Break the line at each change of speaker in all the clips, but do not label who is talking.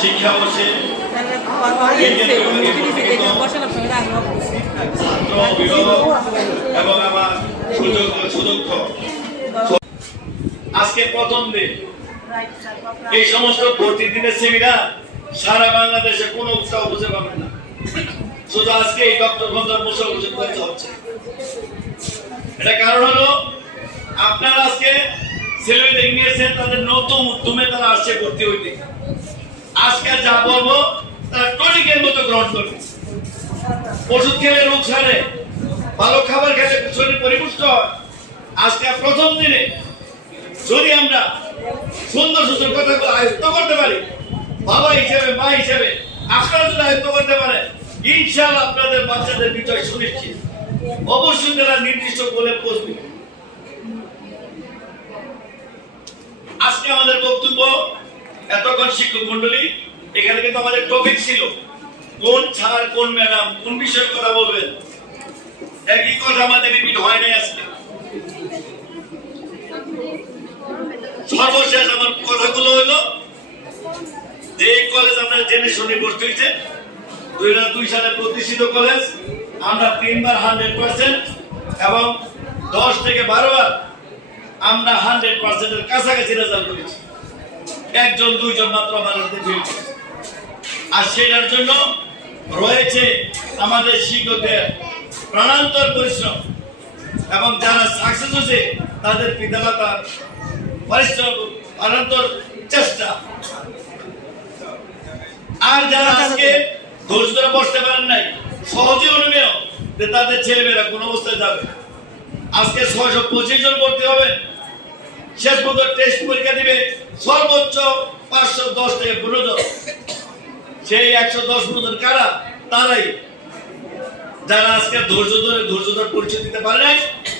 শিক্ষাবর্ষে এবং আমার সুদক্ষ আজকে প্রথম দিন। এই সমস্ত প্রতিদিনের সেমিনার সারা বাংলাদেশে কোনো উৎসাহ খুঁজে পাবেন না। শুধু আজকে এই ডক্টর বন্ধন মুসল হচ্ছে। এটা কারণ হলো আপনারা আজকে ছেলেমেয়েদের নিয়েছেন তাদের নতুন উদ্যমে তারা আসছে, ভর্তি হইতে। আজকে যা বলব, তারা টনিকের মতো গ্রহণ করবে। ওষুধ খেলে রোগ সারে, ভালো খাবার খেলে শরীর পরিপুষ্ট হয়। আজকে প্রথম দিনে যদি আমরা সুন্দর সুন্দর কথাগুলো আয়ত্ত করতে পারি, বাবা হিসেবে, মা হিসেবে, আপনারা যদি আয়ত্ত করতে পারেন, ইনশাআল্লাহ আপনাদের বাচ্চাদের বিজয় সুনিশ্চিত। অবশ্যই তারা নির্দিষ্ট বলে পৌঁছবে আজকে আমাদের বক্তব্য, এতক্ষণ শিক্ষক মন্ডলী এখানে কিন্তু আমাদের টপিক ছিল, কোন স্যার কোন ম্যাডাম, কোন বিষয়ে কথা বলবেন? একই কথা আমাদের রিপিট হয় নাই আজকে। সর্বশেষ আমার কথাগুলো হলো, যে এই কলেজ আমরা জেনে শুনে ভর্তি হয়েছে, দুই হাজার দুই সালে প্রতিষ্ঠিত কলেজ আমরা তিনবার হান্ড্রেড পার্সেন্ট এবং দশ থেকে বারো বার আমরা হান্ড্রেড পার্সেন্টের কাছাকাছি রেজাল্ট করেছি। একজন, দুইজন মাত্র আমাদের আর সেটার জন্য রয়েছে আমাদের শিক্ষকদের প্রাণান্তর পরিশ্রম এবং যারা সাকসেস হয়েছে, তাদের পিতামাতার পরিশ্রম, প্রাণান্তর চেষ্টা। আর যারা আজকে ধৈর্য ধরে বসতে পারেন নাই, সহজে অনুমেয় যে তাদের ছেলেমেয়েরা কোন অবস্থায় যাবে আজকে ছয়শো পঁচিশ জন ভর্তি হবে। শেষ পর্যন্ত টেস্ট পরীক্ষা দিবে, সর্বোচ্চ পাঁচশো দশ থেকে পনেরো সেই একশো দশ পনেরো কারা? তারাই। যারা আজকে ধৈর্য ধরে ধৈর্য ধরে পরিচয় দিতে পারে নাই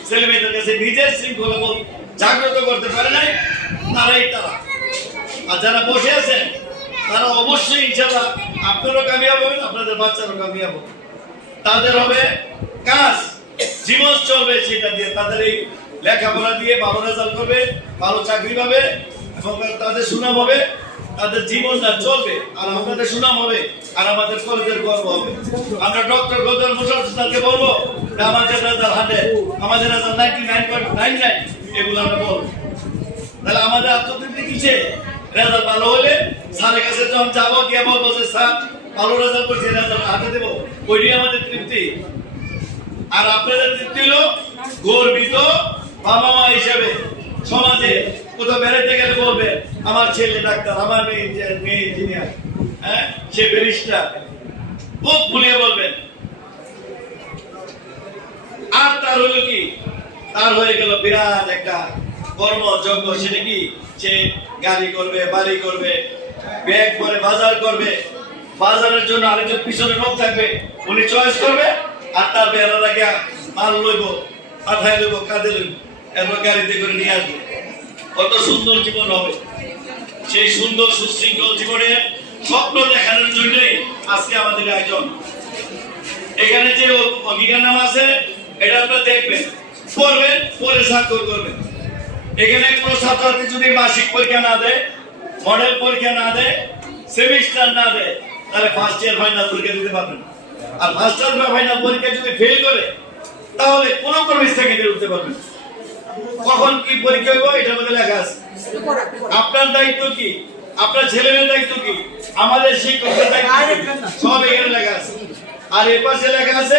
ছেলে মেয়েদের কাছে নিজের শৃঙ্খলা জাগ্রত করতে পারে নাই, তারাই তারা। আর যারা বসে আছেন, তারা অবশ্যই ইনশাল্লাহ আপনারও কামিয়াব হবেন, আপনাদের বাচ্চারও কামিয়াব তাদের হবে কাজ, জীবন চলবে সেটা দিয়ে, তাদের এই লেখাপড়া দিয়ে ভালো রেজাল্ট করবে, ভালো চাকরি পাবে এবং তাদের সুনাম হবে, তাদের জীবনটা চলবে আর আমাদের সুনাম হবে আর আমাদের কলেজের গর্ব হবে। আমরা ডক্টর গদর মুসাফিরকে বলব, আমাদের রেজাল্ট হান্ড্রেড আমাদের result ninety nine point nine nine এগুলো আমরা বলব। তাহলে আমাদের আত্মতৃপ্তি কিসে? রেজাল্ট ভালো হলে স্যারের কাছে যখন যাব, গিয়ে বলব যে, স্যার, ভালো রেজাল্ট করছে রেজাল্ট হাতে দেবো। ওইটাই আমাদের তৃপ্তি। আর আপনাদের তৃপ্তি হলো গর্বিত বাবা মা হিসেবে সমাজে কোথাও বেড়াতে গেলে বলবে, আমার ছেলে ডাক্তার, আমার মেয়ে মেয়ে ইঞ্জিনিয়ার। হ্যাঁ? সে ব্যারিস্টার। খুব ভুলিয়ে বলবেন। আর তার হলো কি? তার হয়ে গেল বিরাট একটা কর্মযজ্ঞ। সেটা কি? সে গাড়ি করবে, বাড়ি করবে, ব্যাগ করে বাজার করবে। বাজারের জন্য আরেকজন পিছনে লোক থাকবে। উনি চয়েস করবে, আর তার বেড়া লাগে মাল লইব মাথায় লইব, কাঁধে লইব। এরপর গাড়িতে করে নিয়ে আসবে কত সুন্দর জীবন হবে সেই সুন্দর সুশৃঙ্খল জীবনের স্বপ্ন দেখানোর জন্যই আজকে আমাদের আয়োজন এখানে যে অঙ্গীকার নাম আছে, এটা আপনারা দেখবেন, পড়বেন, পরে স্বাক্ষর করবেন এখানে কোনো ছাত্রছাত্রী যদি মাসিক পরীক্ষা না দেয়, মডেল পরীক্ষা না দেয়, সেমিস্টার না দেয়, তাহলে ফার্স্ট ইয়ার ফাইনাল পরীক্ষা দিতে পারবেন। আর ফার্স্ট ইয়ার ফাইনাল পরীক্ষা যদি ফেল করে, তাহলে কোনো ক্রমে সেকেন্ড উঠতে পারবেন। কখন কি পরীক্ষা হইব এটার মধ্যে লেখা আছে। আপনার দায়িত্ব কি? আপনার ছেলে মেয়ের দায়িত্ব কি? আমাদের শিক্ষকদের দায়িত্ব সব এখানে লেখা আছে। আর এর পাশে লেখা আছে,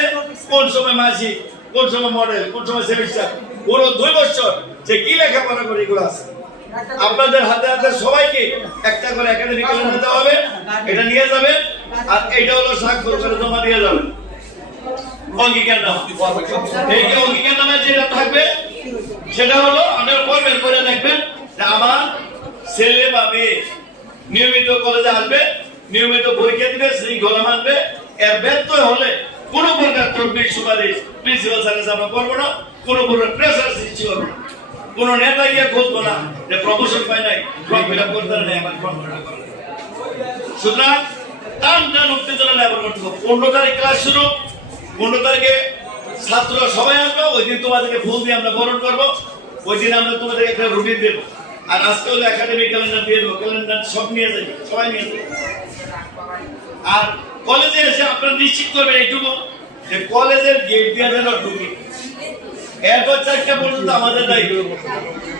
কোন সময় মাসিক কোন সময় মডেল কোন সময় সেমিস্টার পুরো দুই বছর যে কি লেখাপড়া করে এগুলো আছে। আপনাদের হাতে হাতে সবাইকে একটা করে একাডেমিক দেওয়া হবে, এটা নিয়ে যাবেন, আর এটা হলো স্বাক্ষর করে জমা দিয়ে যাবেন। অঙ্গীকার নাম। এই যে অঙ্গীকার নামে যেটা থাকবে সেটা হলো আপনারা পড়বেন, পড়ে দেখবেন যে আমার ছেলে বা মেয়ে নিয়মিত কলেজে আসবে, নিয়মিত পরীক্ষা দিবে শৃঙ্খলা মানবে এর ব্যর্থ হলে কোনো প্রকার তদবির সুপারিশ প্রিন্সিপাল স্যারের আমরা করব না, কোনো প্রকার প্রেসার সৃষ্টি করব না। কোনো নেতা গিয়ে খুঁজবো না যে প্রমোশন পায় নাই ফর্ম ফিল আপ করতে নাই আমার ফর্ম ফিল আপ সুতরাং টান টান উত্তেজনা লেবার করতে হবে। পনেরো তারিখ ক্লাস শুরু, পনেরো তারিখে ছাত্র সবাই আসবে ওই দিন তোমাদেরকে ফুল দিয়ে আমরা বরণ করব ওই দিন আমরা তোমাদেরকে একটা রুটিন দেবো। আর আজকে হলো একাডেমিক ক্যালেন্ডার দিয়ে দেবো ক্যালেন্ডার সব নিয়ে যাবে সবাই নিয়ে যাবে। আর কলেজে এসে আপনারা নিশ্চিত করবেন এইটুকু যে কলেজের গেট দিয়ে যেন ঢুকি। এরপর চারটা পর্যন্ত আমাদের দায়িত্ব।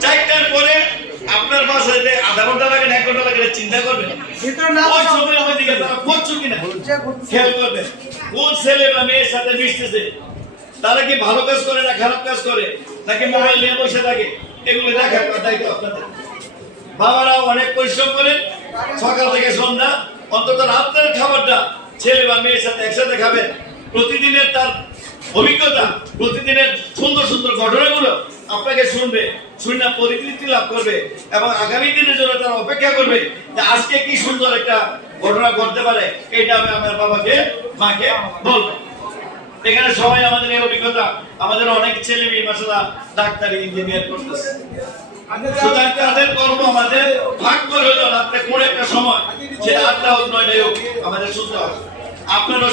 চারটার পরে আপনার বাসায় যে আধা ঘণ্টা লাগে না এক ঘণ্টা লাগে চিন্তা করবেন। ওই সময় আমার দিকে তারা করছ কিনা? খেয়াল করবেন কোন ছেলে বা মেয়ের সাথে মিশতেছে? তারা কি ভালো কাজ করে না খারাপ কাজ করে? নাকি মোবাইল নিয়ে বসে থাকে? এগুলো দেখার দায়িত্ব আপনাদের। বাবারা অনেক পরিশ্রম করেন সকাল থেকে সন্ধ্যা, অন্তত রাত্রের খাবারটা ছেলে বা মেয়ের সাথে একসাথে খাবেন প্রতিদিনের তার অভিজ্ঞতা, প্রতিদিনের সুন্দর সুন্দর ঘটনাগুলো আপনাকে শুনবে, শুনে পরিতৃপ্তি লাভ করবে এবং আগামী দিনের জন্য তারা অপেক্ষা করবে যে আজকে কি সুন্দর একটা ঘটনা ঘটতে পারে এটা আমি আমার বাবাকে, মাকে বলব। এখানে সবাই আমাদের এই অভিজ্ঞতা। আমাদের অনেক ছেলে মেয়ে মাসালা ডাক্তারি ইঞ্জিনিয়ার করতেছে।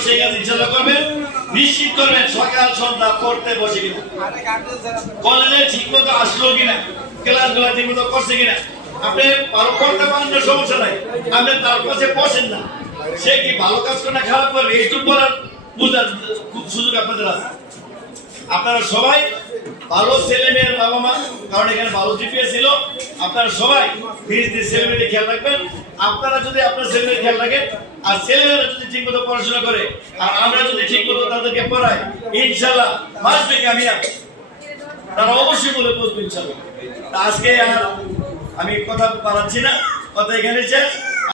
সেই কাজ করবেন, নিশ্চিত করবেন সকাল, সন্ধ্যা বসে কিনা। কলেজে ঠিক মতো আসলো কিনা ক্লাসগুলা ঠিক মতো করছে কিনা। আপনি ভালো করতে পারেন, সমস্যা নাই। আপনি তার কাছে বসেন না। সে কি ভালো কাজ করে না, খারাপ করবে এইটুকু বলার বুঝার সুযোগ আপনাদের আছে। আপনারা সবাই ভালো ছেলে মেয়ের বাবা মা, কারণ এখানে ভালো জিপিএ ছিল, আপনারা সবাই নিজ ছেলে মেয়েদের খেয়াল রাখবেন। আপনারা যদি আপনার ছেলে মেয়ের খেয়াল রাখেন, আর ছেলেমেয়েরা যদি ঠিক মতো পড়াশোনা করে, আর আমরা যদি ঠিক মতো তাদেরকে পড়াই ইনশাল্লাহ বাঁচবে কামিয়াব তারা অবশ্যই বলে বসবে ইনশাল্লাহ আজকে আমি কথা বাড়াচ্ছি না, কথা এখানে শেষ।